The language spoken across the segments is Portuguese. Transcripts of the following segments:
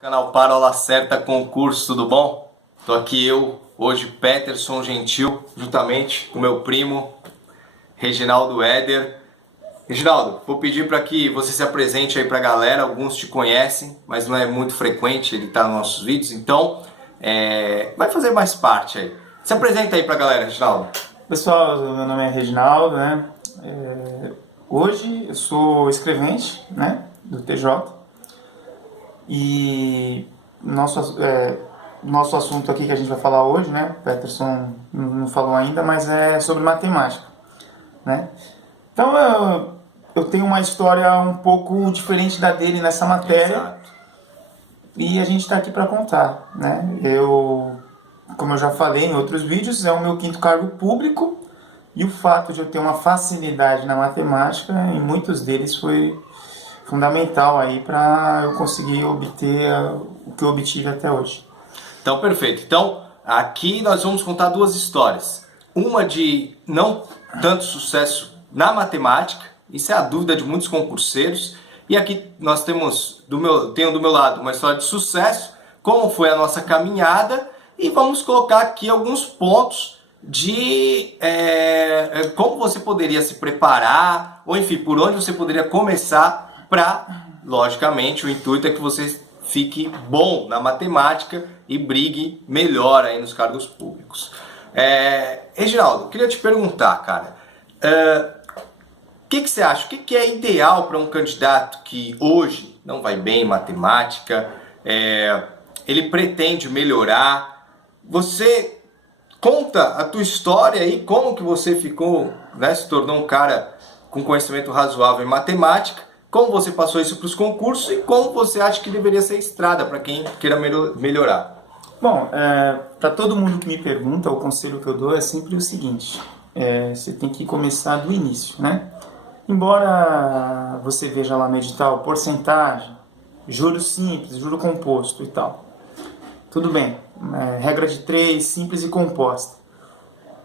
Canal Parola Certa Concurso, tudo bom? Tô aqui eu, hoje Peterson Gentil, juntamente com meu primo Reginaldo Éder. Reginaldo, vou pedir para que você se apresente aí pra galera, alguns te conhecem, mas não é muito frequente ele tá nos nossos vídeos, então vai fazer mais parte aí. Se apresenta aí pra galera, Reginaldo. Pessoal, meu nome é Reginaldo, né? Hoje eu sou escrevente, né, do TJ. E nosso assunto aqui que a gente vai falar hoje, né? O Peterson não falou ainda, mas é sobre matemática, né? Então eu tenho uma história um pouco diferente da dele nessa matéria. Exato. E a gente está aqui para contar, né? Como eu já falei em outros vídeos, é o meu 5º cargo público. E o fato de eu ter uma facilidade na matemática, em muitos deles foi fundamental aí para eu conseguir obter o que eu obtive até hoje. Então, perfeito. Então, aqui nós vamos contar duas histórias. Uma de não tanto sucesso na matemática, isso é a dúvida de muitos concurseiros. E aqui nós tenho do meu lado uma história de sucesso, como foi a nossa caminhada, e vamos colocar aqui alguns pontos de como você poderia se preparar, ou enfim, por onde você poderia começar para, logicamente, o intuito é que você fique bom na matemática e brigue melhor aí nos cargos públicos. Reginaldo, queria te perguntar, cara, o que você acha? O que é ideal para um candidato que hoje não vai bem em matemática, ele pretende melhorar? Você conta a tua história aí, como que você ficou, né, se tornou um cara com conhecimento razoável em matemática, como você passou isso para os concursos e como você acha que deveria ser a estrada para quem queira melhorar. Bom, para todo mundo que me pergunta, o conselho que eu dou é sempre o seguinte: você tem que começar do início, né? Embora você veja lá no edital porcentagem, juro simples, juro composto e tal, tudo bem, regra de 3, simples e composta.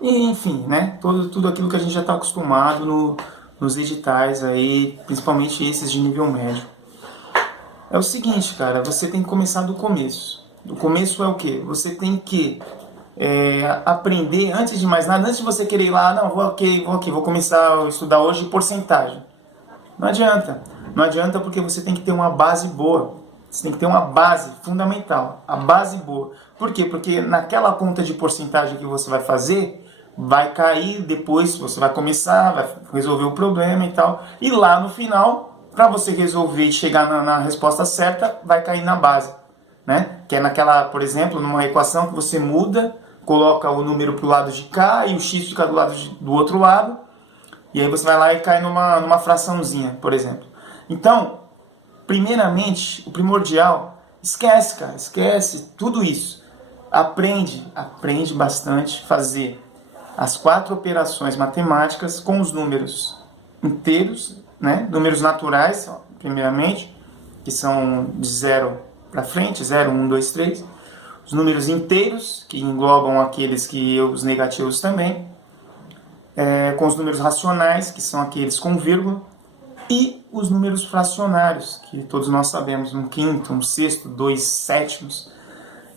E, enfim, né? Tudo aquilo que a gente já está acostumado nos editais aí, principalmente esses de nível médio. É o seguinte, cara, você tem que começar do começo. O começo é o quê? Você tem que aprender, antes de mais nada, antes de você querer ir lá, não, vou começar a estudar hoje porcentagem. Não adianta. Não adianta porque você tem que ter uma base boa. Você tem que ter uma base fundamental, a base boa. Por quê? Porque naquela conta de porcentagem que você vai fazer, vai cair depois, você vai começar, vai resolver o problema e tal. E lá no final, para você resolver e chegar na resposta certa, vai cair na base, né? Que é naquela, por exemplo, numa equação que você muda, coloca o número para o lado de cá e o x fica do lado do outro lado. E aí você vai lá e cai numa fraçãozinha, por exemplo. Então, primeiramente, o primordial, esquece, cara, esquece tudo isso. Aprende bastante a fazer as 4 operações matemáticas com os números inteiros, né? Números naturais, primeiramente, que são de 0 para frente, 0, 1, 2, 3. Os números inteiros, que englobam aqueles que os negativos também. Com os números racionais, que são aqueles com vírgula. E os números fracionários, que todos nós sabemos, 1/5, 1/6, 2/7.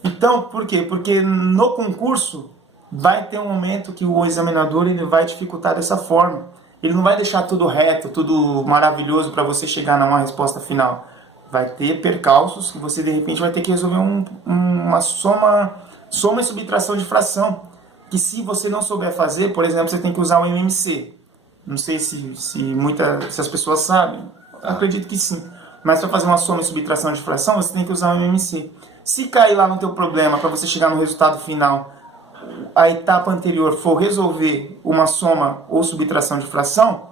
Então, por quê? Porque no concurso vai ter um momento que o examinador ele vai dificultar dessa forma. Ele não vai deixar tudo reto, tudo maravilhoso para você chegar numa resposta final. Vai ter percalços que você de repente vai ter que resolver uma soma e subtração de fração. Que se você não souber fazer, por exemplo, você tem que usar o MMC. Não sei se as pessoas sabem, acredito que sim. Mas para fazer uma soma e subtração de fração, você tem que usar o MMC. Se cair lá no teu problema, para você chegar no resultado final, a etapa anterior for resolver uma soma ou subtração de fração,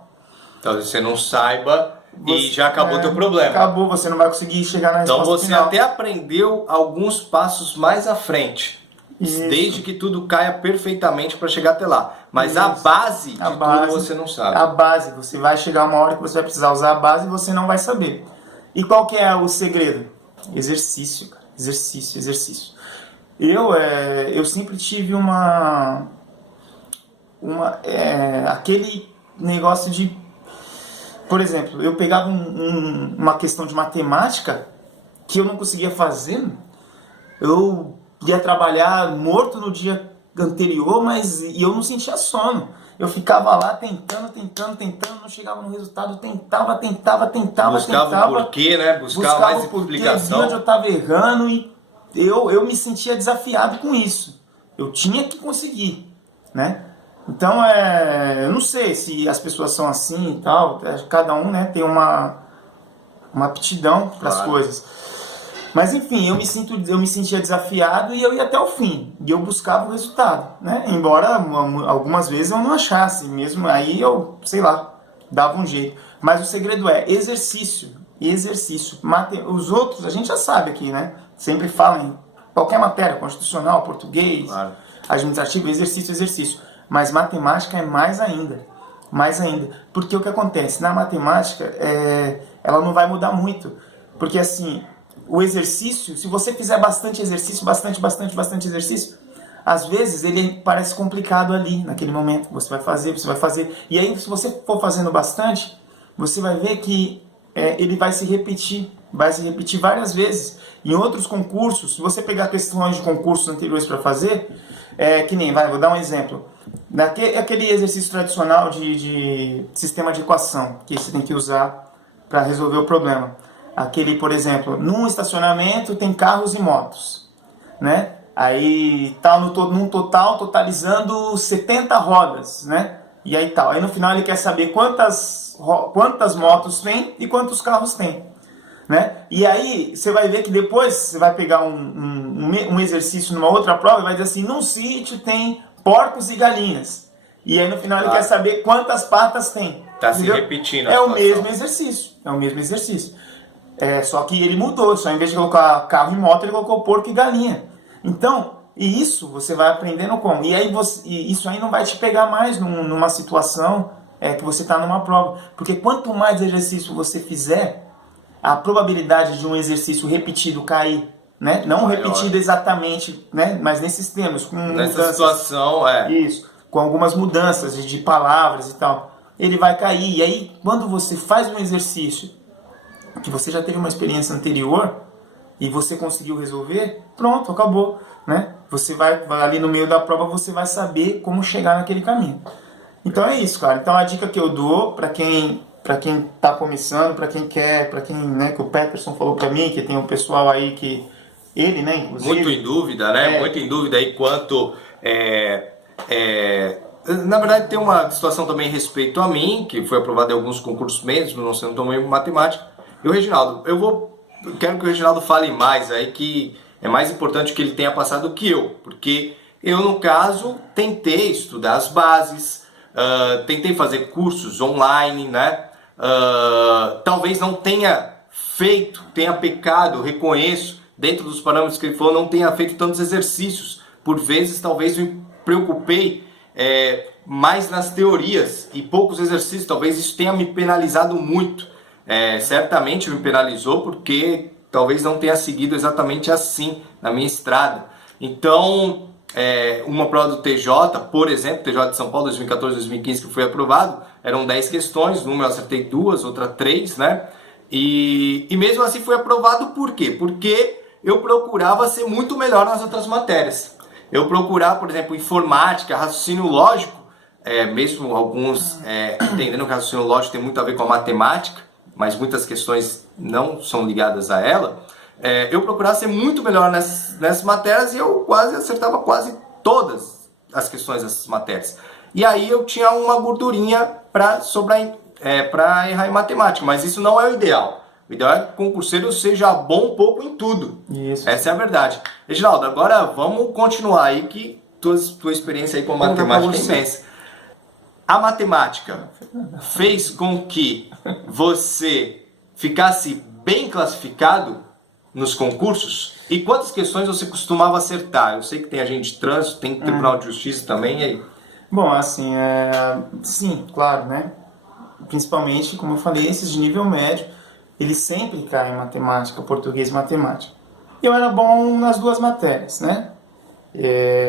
talvez você não saiba e já acabou o teu problema. Acabou, você não vai conseguir chegar na resposta final. Então você final. até aprendeu alguns passos mais à frente. Isso. Desde que tudo caia perfeitamente para chegar até lá. Mas isso. A base de tudo você não sabe. A base, você vai chegar uma hora que você vai precisar usar a base e você não vai saber. E qual que é o segredo? Exercício, cara. Exercício. Eu sempre tive aquele negócio de... Por exemplo, eu pegava uma questão de matemática que eu não conseguia fazer, eu ia trabalhar morto no dia anterior, mas eu não sentia sono. Eu ficava lá tentando, não chegava no resultado, tentava. Buscava o porquê, né? Buscava mais explicação. Onde eu estava errando e eu me sentia desafiado com isso. Eu tinha que conseguir, né? Então, eu não sei se as pessoas são assim e tal, cada um, né, tem uma aptidão para as coisas. Mas enfim, eu me sentia desafiado e eu ia até o fim. E eu buscava o resultado, né? Embora algumas vezes eu não achasse, mesmo aí eu, sei lá, dava um jeito. Mas o segredo é exercício, exercício. Os outros a gente já sabe aqui, né? Sempre falam em qualquer matéria, constitucional, português, administrativo, exercício. Mas matemática é mais ainda. Porque o que acontece? Na matemática, ela não vai mudar muito. Porque assim, o exercício, se você fizer bastante exercício, bastante exercício, às vezes ele parece complicado ali, naquele momento. Você vai fazer. E aí, se você for fazendo bastante, você vai ver que ele vai se repetir várias vezes. Em outros concursos, se você pegar questões de concursos anteriores para fazer, vou dar um exemplo. Aquele exercício tradicional de sistema de equação, que você tem que usar para resolver o problema. Aquele, por exemplo, num estacionamento tem carros e motos, né? Aí tá num total totalizando 70 rodas, né? E aí tal. Aí no final ele quer saber quantas motos tem e quantos carros tem, né? E aí você vai ver que depois você vai pegar um exercício numa outra prova e vai dizer assim, num sítio tem porcos e galinhas. E aí no final ele quer saber quantas patas tem. Tá se repetindo. É o mesmo exercício. Só que ele mudou, só em vez de colocar carro e moto, ele colocou porco e galinha. Então, e isso você vai aprendendo como. E aí isso aí não vai te pegar mais numa situação que você está numa prova. Porque quanto mais exercício você fizer, a probabilidade de um exercício repetido cair, né? Não repetido exatamente, né? Mas nesses termos, com nessa situação, Isso, com algumas mudanças de palavras e tal, ele vai cair. E aí, quando você faz um exercício que você já teve uma experiência anterior e você conseguiu resolver, pronto, acabou, né? Você vai ali no meio da prova, você vai saber como chegar naquele caminho. Então é isso, cara. Então a dica que eu dou para quem tá começando, para quem quer, né, que o Peterson falou para mim, que tem um pessoal aí que ele, né, inclusive, muito em dúvida, né? Muito em dúvida aí quanto na verdade tem uma situação também respeito a mim, que foi aprovado em alguns concursos mesmo, não sendo tão bem matemática. E o Reginaldo, eu quero que o Reginaldo fale mais aí, que é mais importante que ele tenha passado do que eu, porque eu, no caso, tentei estudar as bases, tentei fazer cursos online, né? Talvez não tenha tenha pecado, reconheço, dentro dos parâmetros que ele falou, não tenha feito tantos exercícios. Por vezes, talvez me preocupei mais nas teorias e poucos exercícios, talvez isso tenha me penalizado muito. Certamente me penalizou porque talvez não tenha seguido exatamente assim na minha estrada. Então, uma prova do TJ, por exemplo, TJ de São Paulo 2014-2015 que foi aprovado, eram 10 questões, numa eu acertei 2, outra 3, né? E mesmo assim foi aprovado por quê? Porque eu procurava ser muito melhor nas outras matérias. Eu procurava, por exemplo, informática, raciocínio lógico, mesmo alguns entendendo que raciocínio lógico tem muito a ver com a matemática, mas muitas questões não são ligadas a ela, eu procurava ser muito melhor nessas matérias e eu acertava quase todas as questões dessas matérias. E aí eu tinha uma gordurinha para errar em matemática, mas isso não é o ideal. O ideal é que o concurseiro seja bom um pouco em tudo. Isso. Essa é a verdade. Reginaldo, agora vamos continuar aí, que tua experiência aí com a matemática é imensa. A matemática fez com que você ficasse bem classificado nos concursos? E quantas questões você costumava acertar? Eu sei que tem agente de trânsito, tem Tribunal de Justiça também, e aí? Bom, assim, sim, claro, né? Principalmente, como eu falei, esses de nível médio, eles sempre caem em matemática, português e matemática. Eu era bom nas duas matérias, né?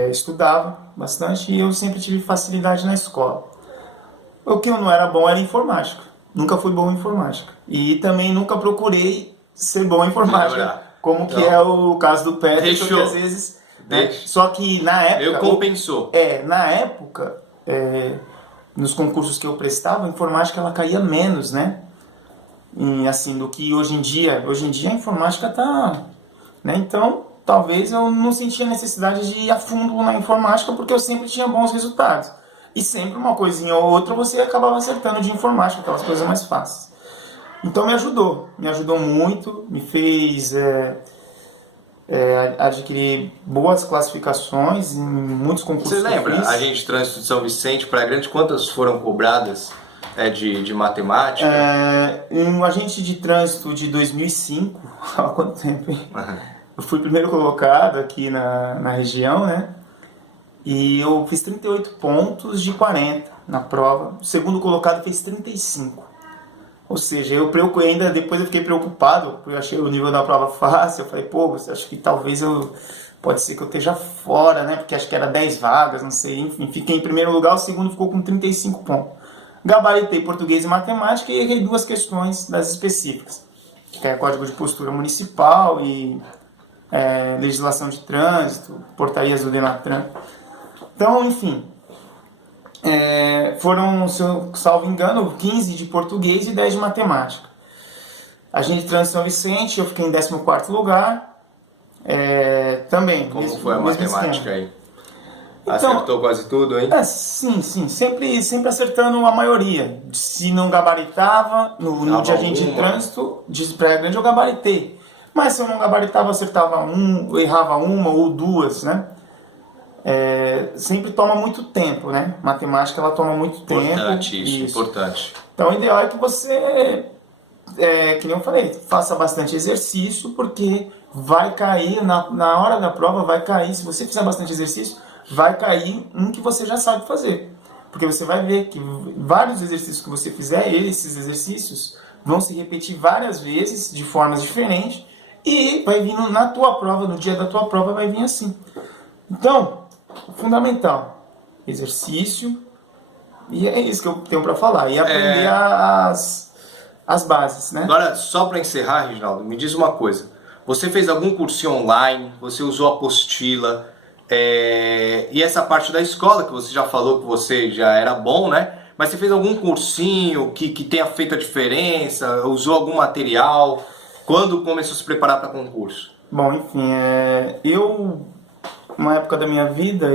Estudava bastante e eu sempre tive facilidade na escola. O que eu não era bom era informática. Nunca fui bom em informática. E também nunca procurei ser bom em informática como que é o caso do Peterson, que Deixou. às vezes... Né? Só que na época... Eu compensou. Na época, nos concursos que eu prestava, a informática ela caía menos, né? E, assim, do que hoje em dia. Hoje em dia a informática tá... Né? Então, talvez eu não sentia necessidade de ir a fundo na informática, porque eu sempre tinha bons resultados. E sempre uma coisinha ou outra você acabava acertando de informática, aquelas coisas mais fáceis. Então me ajudou muito, me fez adquirir boas classificações em muitos concursos. Você lembra, agente de trânsito de São Vicente, Praia Grande, quantas foram cobradas de matemática? Um agente de trânsito de 2005, há quanto tempo, hein? Eu fui primeiro colocado aqui na região, né? E eu fiz 38 pontos de 40 na prova. O segundo colocado fez 35. Ou seja, ainda depois eu fiquei preocupado, porque eu achei o nível da prova fácil. Eu falei, pô, acho que talvez pode ser que eu esteja fora, né? Porque acho que era 10 vagas, não sei. Enfim, fiquei em primeiro lugar, o segundo ficou com 35 pontos. Gabaritei português e matemática e errei 2 questões das específicas, que é Código de Postura Municipal e legislação de trânsito, portarias do Denatran. Então, enfim, foram, se eu salvo engano, 15 de português e 10 de matemática. Agente de trânsito São Vicente, eu fiquei em 14º lugar, também. Como foi a matemática esquema. aí? Então, Acertou quase tudo, hein? Sim, sempre acertando a maioria. Se não gabaritava, no de agente de trânsito, de Praia Grande eu gabaritei. Mas se eu não gabaritava, eu acertava errava uma ou 2, né? Sempre toma muito tempo, né? Matemática, ela toma muito tempo. Importante isso, importante. Então, o ideal é que você, que nem eu falei, faça bastante exercício, porque vai cair, na hora da prova, vai cair, se você fizer bastante exercício, vai cair um que você já sabe fazer. Porque você vai ver que vários exercícios que você fizer, esses exercícios vão se repetir várias vezes, de formas diferentes, e vai vir na tua prova, no dia da tua prova, vai vir assim. Então, fundamental, exercício, e é isso que eu tenho para falar, e aprender as bases, né? Agora, só para encerrar, Reginaldo, me diz uma coisa. Você fez algum cursinho online? Você usou apostila? E essa parte da escola, que você já falou que você já era bom, né? Mas você fez algum cursinho que tenha feito a diferença? Usou algum material? Quando começou a se preparar para concurso? Bom, enfim, uma época da minha vida,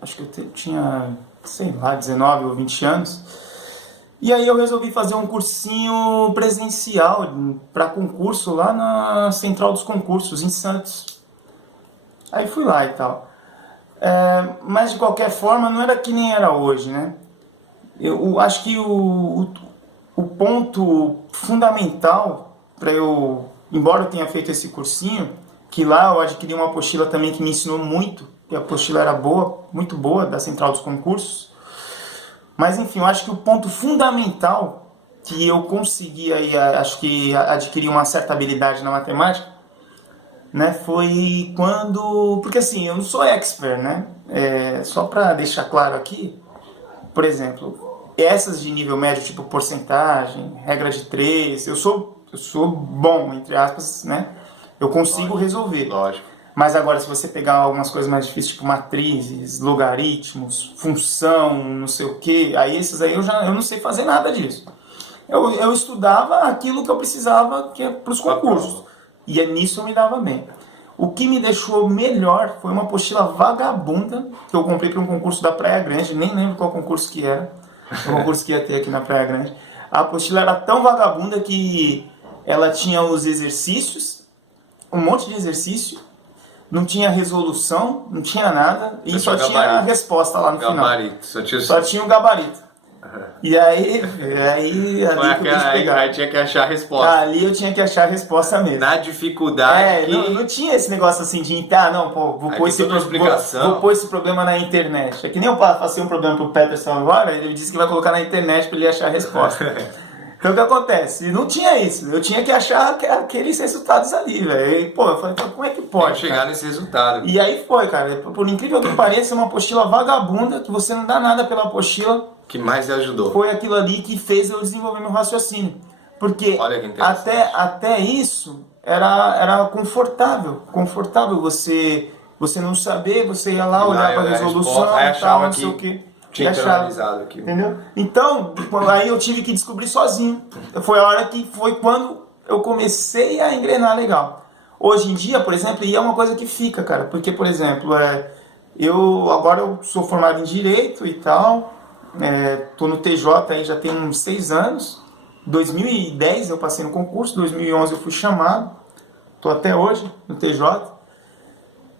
acho que eu tinha, sei lá, 19 ou 20 anos, e aí eu resolvi fazer um cursinho presencial para concurso lá na Central dos Concursos, em Santos. Aí fui lá e tal. Mas de qualquer forma, não era que nem era hoje, né? Eu acho que o ponto fundamental para eu, embora eu tenha feito esse cursinho, que lá eu adquiri uma apostila também que me ensinou muito, que a apostila era boa, muito boa, da Central dos Concursos. Mas enfim, eu acho que o ponto fundamental que eu consegui aí, acho que adquirir uma certa habilidade na matemática, né, foi quando... Porque assim, eu não sou expert, né? Só para deixar claro aqui, por exemplo, essas de nível médio, tipo porcentagem, regra de 3, eu sou bom, entre aspas, né? Eu consigo resolver. Lógico. Mas agora, se você pegar algumas coisas mais difíceis, tipo matrizes, logaritmos, função, não sei o que, aí esses aí eu não sei fazer nada disso. Eu estudava aquilo que eu precisava para os concursos. E nisso eu me dava bem. O que me deixou melhor foi uma apostila vagabunda que eu comprei para um concurso da Praia Grande, nem lembro qual concurso que era, o concurso que ia ter aqui na Praia Grande. A apostila era tão vagabunda que ela tinha os exercícios, um monte de exercício, não tinha resolução, não tinha nada, e só tinha a resposta lá no final. Só tinha o gabarito. E aí ali que eu pegar. Aí tinha que achar a resposta. Ali eu tinha que achar a resposta mesmo. Na dificuldade. Não tinha esse negócio assim de vou pôr esse problema na internet. É que nem eu passei um problema pro Peterson agora, ele disse que vai colocar na internet para ele achar a resposta. Então o que acontece? Não tinha isso, eu tinha que achar aqueles resultados ali, velho. Pô, eu falei, como é que pode? Chegar nesse resultado. E aí foi, cara, por incrível que pareça, uma apostila vagabunda, que você não dá nada pela apostila. Que mais ajudou. Foi aquilo ali que fez eu desenvolver meu raciocínio. Porque Olha que interessante. até isso era confortável você não saber, você ia lá, olhar para a resolução aí e achava tal, não que sei o que. tinha internalizado aquilo. Entendeu? Então, aí eu tive que descobrir sozinho. Foi quando eu comecei a engrenar legal. Hoje em dia, por exemplo, e é uma coisa que fica, cara, porque, por exemplo, agora eu sou formado em Direito e tal, tô no TJ aí já tem uns 6 anos, 2010 eu passei no concurso, 2011 eu fui chamado, tô até hoje no TJ,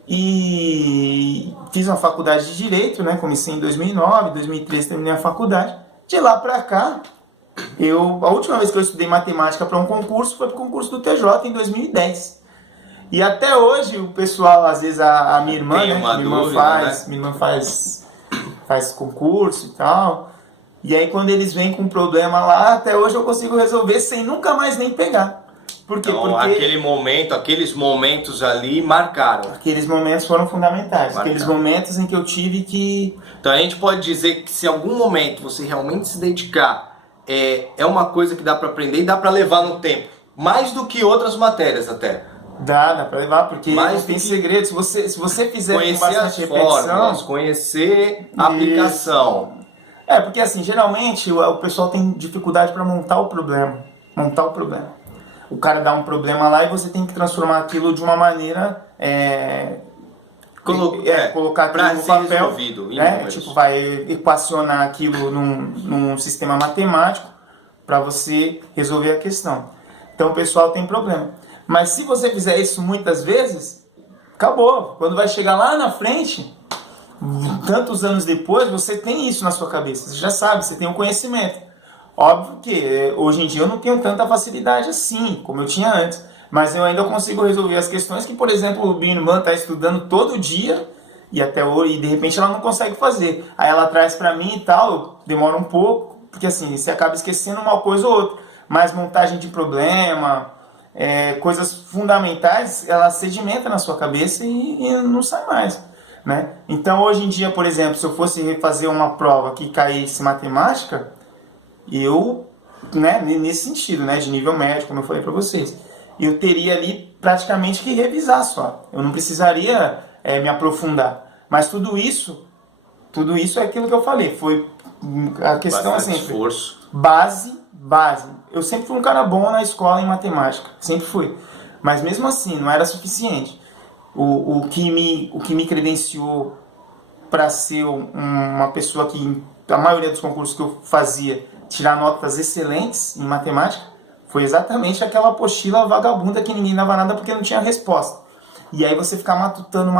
e fiz uma faculdade de Direito, né, comecei em 2009, 2013 terminei a faculdade, de lá pra cá, a última vez que eu estudei matemática para um concurso foi para o concurso do TJ em 2010. E até hoje o pessoal, às vezes a minha irmã, Tem né, uma minha irmã dúvida, faz, né? minha irmã faz concurso e tal. E aí quando eles vêm com um problema lá, até hoje eu consigo resolver sem nunca mais nem pegar. Por quê? Então, Porque aqueles momentos ali marcaram. aqueles momentos foram fundamentais. Marcaram. Aqueles momentos em que eu tive que... Então a gente pode dizer que se em algum momento você realmente se dedicar, é uma coisa que dá para aprender e dá para levar no tempo. Mais do que outras matérias até. Dá pra levar, porque Mais não tem do que- segredo. Se você fizer com Conhecer as bastante repetição... fórmulas, conhecer a aplicação. Porque assim, geralmente o pessoal tem dificuldade para montar o problema. O cara dá um problema lá e você tem que transformar aquilo de uma maneira... colocar aquilo pra no ser papel, resolvido, em né? números. Tipo, vai equacionar aquilo num sistema matemático para você resolver a questão. Então o pessoal tem problema. Mas se você fizer isso muitas vezes, acabou. Quando vai chegar lá na frente, tantos anos depois, você tem isso na sua cabeça. Você já sabe, você tem um conhecimento. Óbvio que hoje em dia eu não tenho tanta facilidade assim, como eu tinha antes. Mas eu ainda consigo resolver as questões que, por exemplo, minha irmã está estudando todo dia e até hoje, e de repente ela não consegue fazer. Aí ela traz para mim e tal, demora um pouco, porque assim, você acaba esquecendo uma coisa ou outra. Mas montagem de problema, coisas fundamentais, ela sedimenta na sua cabeça e não sai mais. Né? Então hoje em dia, por exemplo, se eu fosse refazer uma prova que caísse matemática, eu, né, nesse sentido, né, de nível médio, como eu falei para vocês, eu teria ali praticamente que revisar só. Eu não precisaria me aprofundar. Mas tudo isso é aquilo que eu falei. Foi a questão Bastante assim, esforço. base. Eu sempre fui um cara bom na escola em matemática, sempre fui. Mas mesmo assim, não era suficiente. O que me credenciou para ser uma pessoa que, a maioria dos concursos que eu fazia, tirar notas excelentes em matemática, foi exatamente aquela apostila vagabunda que ninguém dava nada porque não tinha resposta. E aí você ficar matutando,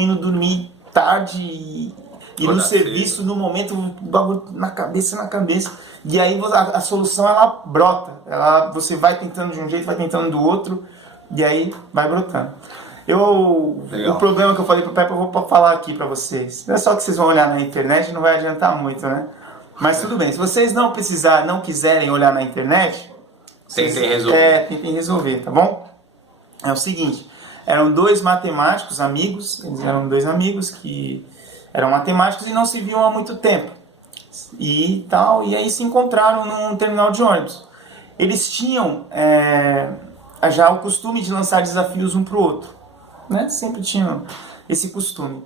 indo dormir tarde e no serviço, no momento, o bagulho na cabeça. E aí a solução, ela brota. Você vai tentando de um jeito, vai tentando do outro, e aí vai brotando. O problema que eu falei pro Pepe, eu vou falar aqui pra vocês. Não é só que vocês vão olhar na internet, não vai adiantar muito, né? Mas tudo bem, se vocês não quiserem olhar na internet, Tentem resolver. tentem resolver, tá bom? É o seguinte, eram dois matemáticos amigos, eles eram dois amigos que eram matemáticos e não se viam há muito tempo. E aí se encontraram num terminal de ônibus. Eles tinham já o costume de lançar desafios um pro outro, né? Sempre tinham esse costume.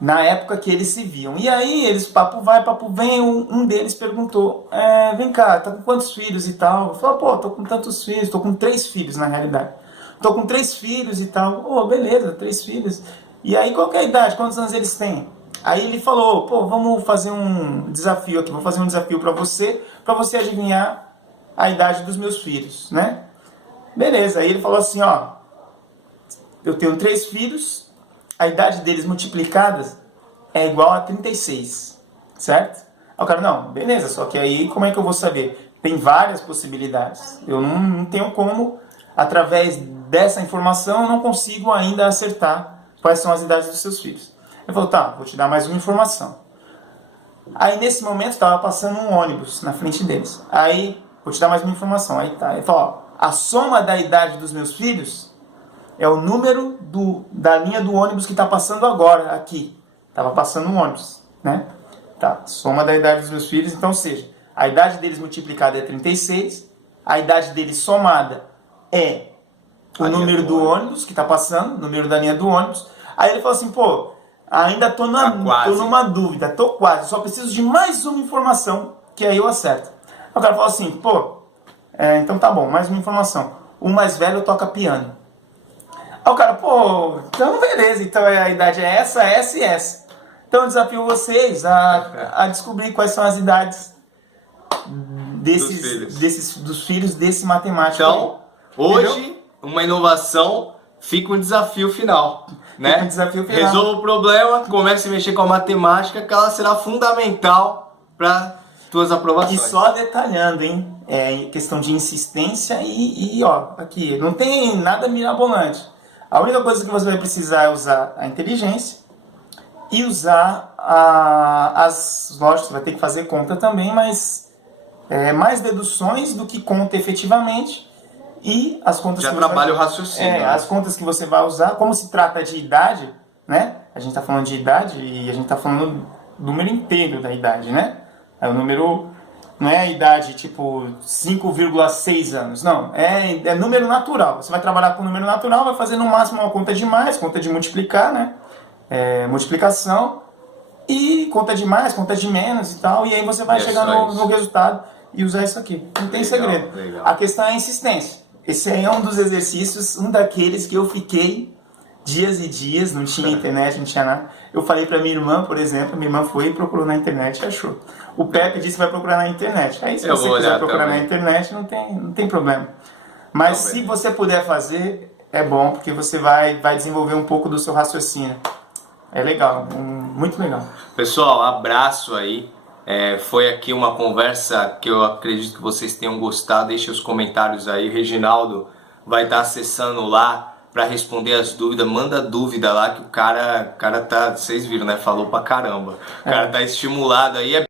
Na época que eles se viam. E aí, eles, papo vai, papo vem, um deles perguntou, vem cá, tá com quantos filhos e tal? Eu falei, tô com tantos filhos, tô com 3 filhos na realidade. Tô com 3 filhos e tal. Beleza, 3 filhos. E aí, qual que é a idade? Quantos anos eles têm? Aí ele falou, vamos fazer um desafio aqui, vou fazer um desafio para você adivinhar a idade dos meus filhos, né? Beleza, aí ele falou assim, eu tenho 3 filhos, a idade deles multiplicadas é igual a 36, certo? Aí o cara, não, beleza, só que aí como é que eu vou saber? Tem várias possibilidades. Eu não tenho como, através dessa informação, eu não consigo ainda acertar quais são as idades dos seus filhos. Ele falou, vou te dar mais uma informação. Aí nesse momento estava passando um ônibus na frente deles. Aí, vou te dar mais uma informação. Aí tá, ele falou, a soma da idade dos meus filhos é o número da linha do ônibus que está passando agora, aqui. Estava passando um ônibus, né? Tá, soma da idade dos meus filhos, então, ou seja, a idade deles multiplicada é 36 a idade dele somada é o número do ônibus que está passando, o número da linha do ônibus. Aí ele falou assim, pô, ainda tô numa dúvida, tô quase, só preciso de mais uma informação, que aí eu acerto. Aí o cara falou assim, pô, então tá bom, mais uma informação. O mais velho toca piano. Aí o cara, pô, então beleza, então a idade é essa e essa. Então eu desafio vocês a descobrir quais são as idades dos filhos desse matemático. Então, hoje, uma inovação, fica um desafio final. Né? Fica um desafio final. Resolva o problema, comece a mexer com a matemática, que ela será fundamental para tuas aprovações. E só detalhando, hein? Questão de insistência e ó, aqui, não tem nada mirabolante. A única coisa que você vai precisar é usar a inteligência e usar lógico, você vai ter que fazer conta também, mas mais deduções do que conta efetivamente. E as contas já trabalha o raciocínio. Né? As contas que você vai usar, como se trata de idade, né? A gente está falando de idade e a gente está falando do número inteiro da idade, né? O número não é a idade tipo 5,6 anos, não. É número natural. Você vai trabalhar com número natural, vai fazer no máximo uma conta de mais, conta de multiplicar, né? Multiplicação e conta de mais, conta de menos e tal. E aí você vai chegar no resultado e usar isso aqui. Não tem segredo. Legal. A questão é a insistência. Esse aí é um dos exercícios, um daqueles que eu fiquei dias e dias, não tinha internet, não tinha nada. Eu falei pra minha irmã, por exemplo, minha irmã foi e procurou na internet e achou. O Pepe disse que vai procurar na internet. Aí se você quiser procurar na internet, não tem problema. Mas se você puder fazer, é bom, porque você vai desenvolver um pouco do seu raciocínio. É legal, muito legal. Pessoal, abraço aí. Foi aqui uma conversa que eu acredito que vocês tenham gostado. Deixe os comentários aí. O Reginaldo vai estar acessando lá para responder as dúvidas. Manda dúvida lá que o cara tá, vocês viram, né? Falou pra caramba. O cara tá estimulado aí.